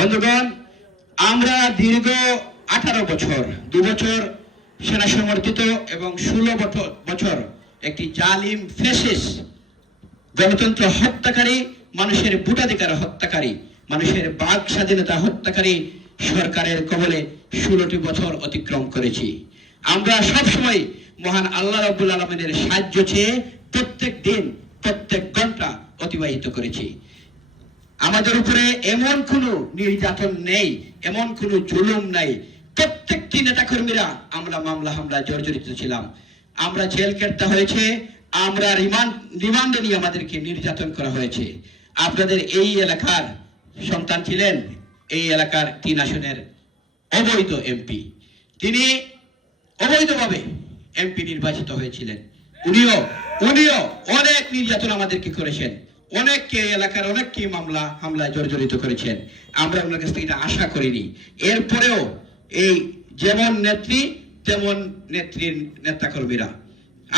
বন্ধুগণ, আমরা দীর্ঘ 18 বছর, 2 বছর সেনা সমর্থিত এবং 16 বছর একটি জালিম ফ্যাসিস্ট গণতন্ত্র হত্যাকারী, মানুষের ভোটাধিকার হত্যাকারী, মানুষের বাক স্বাধীনতা হত্যাকারী সরকারের কবলে 16টি বছর অতিক্রম করেছি। আমরা সবসময় মহান আল্লাহ রাব্বুল আলামিনের সাহায্য চেয়ে প্রত্যেক দিন, প্রত্যেক ঘন্টা অতিবাহিত করেছি। আমাদের উপরে এমন কোনো নির্যাতন নেই, এমন কোনো জুলুম নাই। প্রত্যেকটি নেতাকর্মীরা আমরা মামলা হামলা জর্জরিত ছিলাম। আমরা জেল কাটতে হয়েছে, আমরা রিমান্ডে নিয়ে আমাদেরকে নির্যাতন করা হয়েছে। আপনাদের এই এলাকার সন্তান ছিলেন এই এলাকার 3 আসনের অবৈধ এমপি। তিনি অবৈধভাবে এমপি নির্বাচিত হয়েছিলেন। উনিও অনেক নির্যাতন আমাদেরকে করেছেন, অনেককে এলাকার অনেককে মামলা হামলায় জর্জরিত করেছেন। আমরা ওনার কাছ থেকে এটা আশা করিনি। এরপরেও এই যেমন নেত্রী তেমন নেত্রীর নেতাকর্মীরা,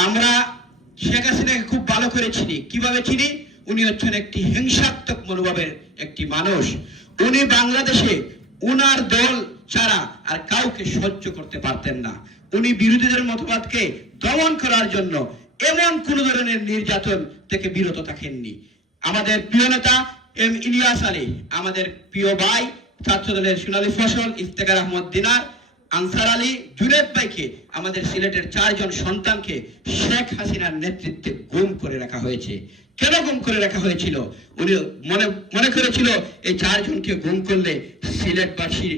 আমরা শেখ হাসিনাকে খুব ভালো করে চিনি। কিভাবে চিনি? উনি হচ্ছেন একটি হিংসাত্মক মনোভাবের একটি মানুষ। উনি বাংলাদেশে উনার দল ছাড়া আর কাউকে সহ্য করতে পারতেন না। উনি বিরোধীদের মতবাদকে দমন করার জন্য এমন কোন ধরনের নির্যাতন থেকে বিরত থাকেননি। আমাদের প্রিয় নেতা এম ইলিয়াস আলী, আমাদের প্রিয় ভাই ছাত্রদলের সোনালী ফসল, ইফতেখার আহমদ দিনার, আনসার আলী, জুনেদ ভাইকে, আমাদের সিলেটের 4 জন সন্তানকে শেখ হাসিনার নেতৃত্বে গুম করে রাখা হয়েছে। কেন গুম করে রাখা হয়েছিল? উনি মনে করেছিল এই 4 জনকে গুম করলে সিলেটবাসী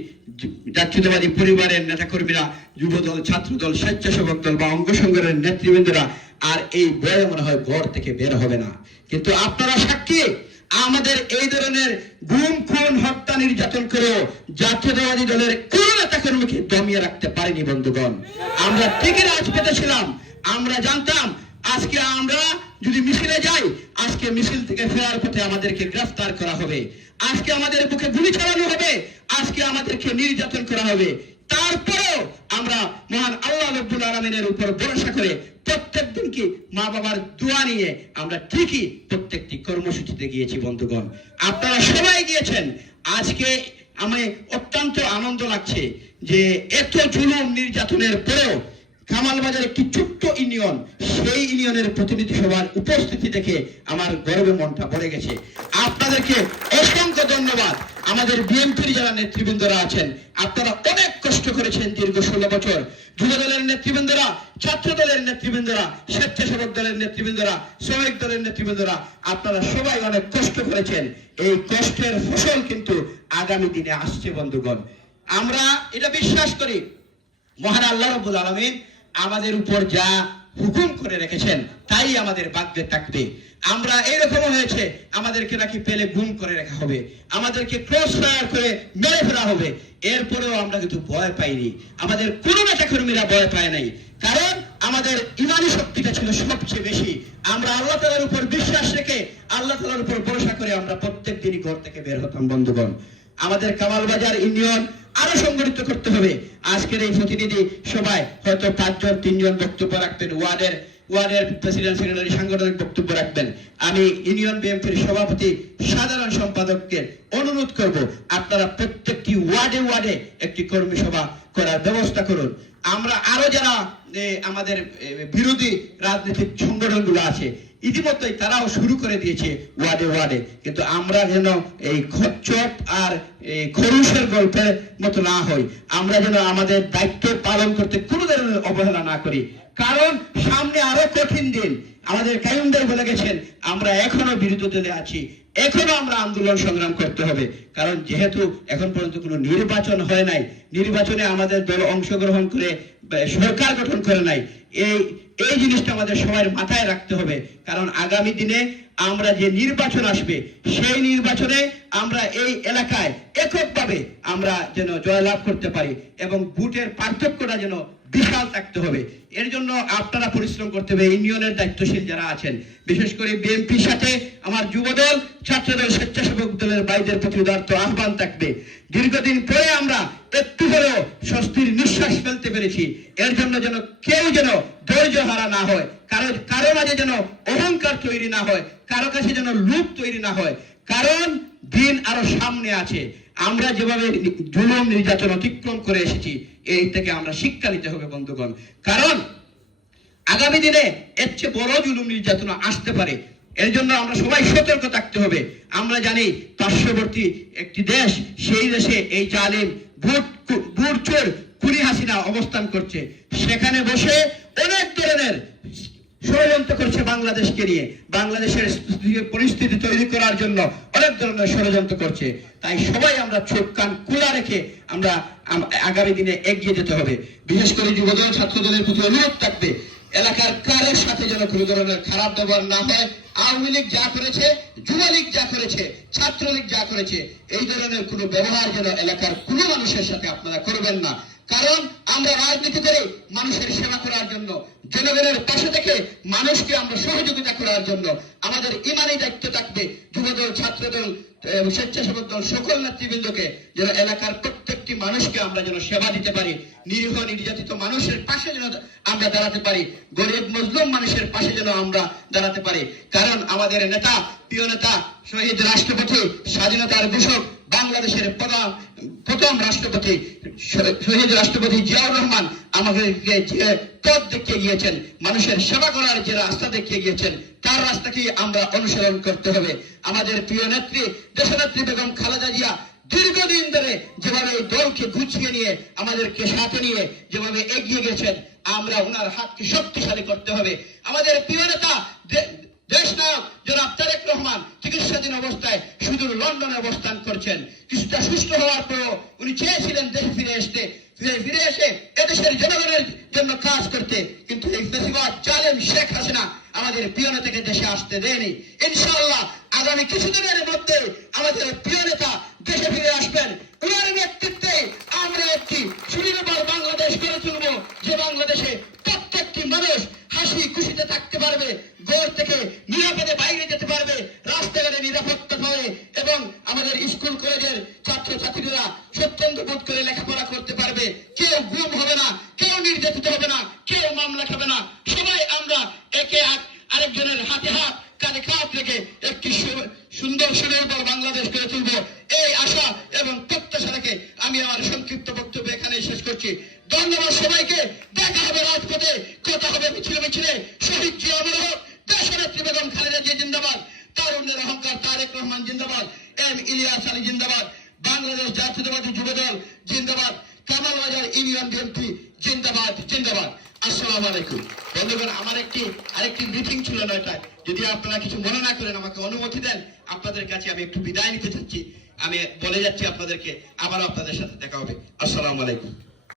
জাতীয়তাবাদী পরিবারের নেতাকর্মীরা, যুবদল, ছাত্রদল, স্বেচ্ছাসেবক দল বা অঙ্গ সংগঠনের নেতৃবৃন্দরা আর এই বয়ে মনে হয় ঘর থেকে বের হবে না। কিন্তু আপনারা সাক্ষী, আমাদের এই ধরনের গুম, খুন, হত্যা, নির্যাতন করেও জাতীয়তাবাদী দলের কোন নেতাকর্মীকে দমিয়ে রাখতে পারেনি। বন্ধুগণ, আমরা ঠিকই রাজ পেতেছিলাম। আমরা জানতাম আজকে আমরা যদি মিছিলে যাই, আজকে মিছিল থেকে ফেরার পথে আমাদেরকে গ্রেফতার করা হবে, আজকে আমাদের বুকে গুলি চালানো হবে, আজকে আমাদেরকে নির্যাতন করা হবে। তারপরেও আমরা মহান আল্লাহ রাব্বুল আলামিনের উপর ভরসা করে প্রত্যেক দিন কি মা বাবার দোয়া নিয়ে আমরা ঠিকই প্রত্যেকটি কর্মসূচিতে গিয়েছি। বন্ধুগণ, আপনারা সবাই গিয়েছেন। আজকে আমি অত্যন্ত আনন্দ লাগছে যে এত জুলুম নির্যাতনের পরেও কামালবাজার একটি ছোট্ট ইউনিয়ন, সেই ইউনিয়নের প্রতিনিধি সভার উপস্থিতি দেখে আমার গর্বে মনটা ভরে গেছে। আপনাদেরকে অসংখ্য ধন্যবাদ। আমাদের বিএনপির যারা নেতৃবৃন্দরা আছেন, আপনারা অনেক কষ্ট করেছেন দীর্ঘ 16 বছর। যুব দলের নেতৃবৃন্দরা, ছাত্র দলের নেতৃবৃন্দরা, স্বেচ্ছাসেবক দলের নেতৃবৃন্দরা, শ্রমিক দলের নেতৃবৃন্দরা, আপনারা সবাই অনেক কষ্ট করেছেন। এই কষ্টের ফসল কিন্তু আগামী দিনে আসছে। বন্ধুগণ, আমরা এটা বিশ্বাস করি মহান আল্লাহ রাব্বুল আলামিন আমাদের উপর যা হুকুম করে রেখেছেন তাই আমাদের ভাগ্যে থাকবে। আমরা এইরকম হয়েছে, আমাদেরকে নাকি পেলে গুম করে রাখা হবে, আমাদেরকে ক্রস ফায়ার করে মেরে ফেলা হবে। এরপরেও আমরা কিন্তু ভয় পাইনি। আমাদের কোন নেতাকর্মীরা ভয় পায় নাই, কারণ আমাদের ইমানি শক্তিটা ছিল সবচেয়ে বেশি। আমরা আল্লাহ তাআলার উপর বিশ্বাস রেখে, আল্লাহ তাআলার উপর ভরসা করে আমরা প্রত্যেক দিনই ঘর থেকে বের হতাম। বন্ধুগণ, আমাদের কামালবাজার ইউনিয়ন আরো সংগঠিত করতে হবে। আজকের এই প্রতিনিধি সবাই হয়তো 5 জন 3 জন বক্তব্য রাখবেন, ওয়ার্ডের প্রেসিডেন্ট, সেক্রেটারি সাংগঠনিক বক্তব্য রাখবেন। আমি ইউনিয়ন বিএনপির সভাপতি, সাধারণ সম্পাদককে অনুরোধ করব, আপনারা প্রত্যেকটি ওয়ার্ডে একটি কর্মী সভা করার ব্যবস্থা করুন। আমরা আরো যারা আমাদের বিরোধী রাজনৈতিক সংগঠনগুলো আছে, ইতিমধ্যেই তারাও শুরু করে দিয়েছে ওয়ার্ডে, কিন্তু আমরা যেন এই খচ্চর আর খরুশের গল্পের মতো না হই। আমরা যেন আমাদের দায়িত্ব পালন করতে কোনো ধরনের অবহেলা না করি, কারণ সামনে আরো কঠিন দিন। আমাদের কাইয়ুম ভাই বলে গেছেন, আমরা এখনো বিরোধী দলে আছি, এখনো আমরা আন্দোলন সংগ্রাম করতে হবে। কারণ যেহেতু এখন পর্যন্ত কোনো নির্বাচন হয় নাই, নির্বাচনে আমাদের দল অংশগ্রহণ করে সরকার গঠন করে নাই, এই জিনিসটা আমাদের সবার মাথায় রাখতে হবে। কারণ আগামী দিনে আমরা যে নির্বাচন আসবে, সেই নির্বাচনে আমরা এই এলাকায় এককভাবে আমরা যেন জয়লাভ করতে পারি এবং ভোটের পার্থক্যটা যেন বিশাল থাকতে হবে। এর জন্য আপনারা পরিশ্রম করতে হবে। ইউনিয়নের দায়িত্বশীল যারা আছেন, বিশেষ করে বিএনপির সাথে আমার যুবদল, ছাত্রদল, স্বেচ্ছাসেবক দলের ভাইদের প্রতি উদারত আহ্বান থাকবে। দীর্ঘদিন পরে আমরা একটু হলেও স্বস্তির নিঃশ্বাস ফেলতে পেরেছি। এর জন্য যেন কেউ যেন ধৈর্য হারা না হয়, কারো মাঝে যেন অহংকার তৈরি না হয়, কারো কাছে যেন লোভ তৈরি না হয়। কারণ দিন আরো সামনে আছে। আমরা যেভাবে জুলুম নির্যাতন অতিক্রম করে এসেছি, এই থেকে আমরা শিক্ষা নিতে হবে বন্ধুগণ। কারণ আগামী দিনে এর চেয়ে বড় জুলুম নির্যাতন আসতে পারে। এর জন্য আমরা সবাই সতর্ক থাকতে হবে। আমরা জানি পার্শ্ববর্তী একটি দেশ, সেই দেশে এই জালিম ভোট চোর খুনি হাসিনা অবস্থান করছে। সেখানে বসে অনেক ধরনের ষড়যন্ত্র করছে বাংলাদেশকে নিয়ে, বাংলাদেশের পরিস্থিতি তৈরি করার জন্য অনেক ধরনের ষড়যন্ত্র করছে। তাই সবাই আমরা চোখ কান খোলা রেখে আমরা আগামী দিনে এগিয়ে যেতে হবে। বিশেষ করে যুবদল ছাত্রদলের প্রতি অনুরোধ থাকবে, এলাকার কারোর সাথে যেন কোনো ধরনের খারাপ ব্যবহার না হয়। আওয়ামী লীগ যা করেছে, যুবলীগ যা করেছে, ছাত্রলীগ যা করেছে, এই ধরনের কোনো ব্যবহার যেন এলাকার কোনো মানুষের সাথে আপনারা করবেন না। কারণ আমরা রাজনীতি করে মানুষের সেবা করার জন্য, জনগণের পাশে থেকে মানুষকে আমরা সহযোগিতা করার জন্য আমাদের ইমানি দায়িত্ব থাকবে। যুবদল, ছাত্রদল, স্বেচ্ছাসেবক দল সকল নেতৃবৃন্দকে যেন এলাকার প্রত্যেকটি মানুষকে আমরা যেন সেবা দিতে পারি, নিরীহ নির্যাতিত মানুষের পাশে যেন আমরা দাঁড়াতে পারি, গরিব মজলুম মানুষের পাশে যেন আমরা দাঁড়াতে পারি। কারণ আমাদের নেতা, প্রিয় নেতা, শহীদ রাষ্ট্রপতি, স্বাধীনতার ঘোষক, বাংলাদেশের প্রথম রাষ্ট্রপতি শহীদ রাষ্ট্রপতি জিয়াউর রহমান আমাদেরকে যে পথ দেখিয়ে গিয়েছেন, মানুষের সেবা করার যে রাস্তা দেখিয়ে গিয়েছেন, তার রাস্তাকেই আমরা অনুসরণ করতে হবে। আমাদের প্রিয় নেত্রী, দেশনেত্রী বেগম খালেদা জিয়া দীর্ঘদিন ধরে যেভাবে এই দলকে গুছিয়ে নিয়ে, আমাদেরকে সাথে নিয়ে যেভাবে এগিয়ে গেছেন, আমরা ওনার হাতকে শক্তিশালী করতে হবে। আমাদের প্রিয় নেতা, দেশ নায়ক জনাব তারেক রহমান চিকিৎসাধীন অবস্থায় সুদূর লন্ডনে অবস্থান করছেন। কিছুটা সুস্থ হওয়ার পরও উনি চেয়েছিলেন দেশে ফিরে এসে এদেশের জনগণের জন্য কাজ করতে, কিন্তু এই ফেসিবাদ জালেম শেখ হাসিনা আমাদের প্রিয় নেতাকে দেশে আসতে দেয়নি। ইনশাআল্লাহ আগামী কিছুদিনের মধ্যে আমাদের প্রিয় নেতা দেশে ফিরে আসবেন। ওনার নেতৃত্বে আমরা একটি সুনির্ভর বাংলাদেশ গড়ে তুলব, যে বাংলাদেশে প্রত্যেকটি মানুষ হাসি খুশিতে থাকতে পারবে, ঘর থেকে নিরাপদে বাইরে যেতে পারবে, রাস্তাঘাটে নিরাপত্তা পাবে, এবং আমাদের স্কুল কলেজের ছাত্রছাত্রীরা স্বচ্ছন্দ বোধ করে লেখাপড়া করতে পারবে। কেউ গুম হবে না, কেউ নির্যাতিত হবে না, কেউ মামলা খাবে না। সবাই আমরা একে আরেকজনের হাতে হাত, কাঁধে কাঁধ রেখে একটি সুন্দর সুনির্ভর বাংলাদেশ গড়ে তুলব, এই আশা এবং প্রত্যাশা রেখে আমি আমার সংক্ষিপ্ত বক্তব্য এখানে শেষ করছি। ধন্যবাদ সবাইকে। দেখা হবে রাজপথে, কথা হবে মিছিলে। শহীদ জিয়া অমর হোক, দেশনেত্রী বেগম খালেদা জিয়া জিন্দাবাদ, তারুণ্যের অহংকার তারেক রহমান জিন্দাবাদ, এম ইলিয়াস আলী জিন্দাবাদ, বাংলাদেশ জাতীয়তাবাদী যুবদল জিন্দাবাদ, কামাল বাজার ইউনিয়ন বিএনপি জিন্দাবাদ। আসসালামু আলাইকুম। বন্ধুগণ, আমার আরেকটি মিটিং ছিল 9টায়। যদি আপনারা কিছু মনে না করেন, আমাকে অনুমতি দেন, আপনাদের কাছে আমি একটু বিদায় নিতে চাচ্ছি। আমি বলে যাচ্ছি আপনাদেরকে, আবারও আপনাদের সাথে দেখা হবে। আসসালামু আলাইকুম।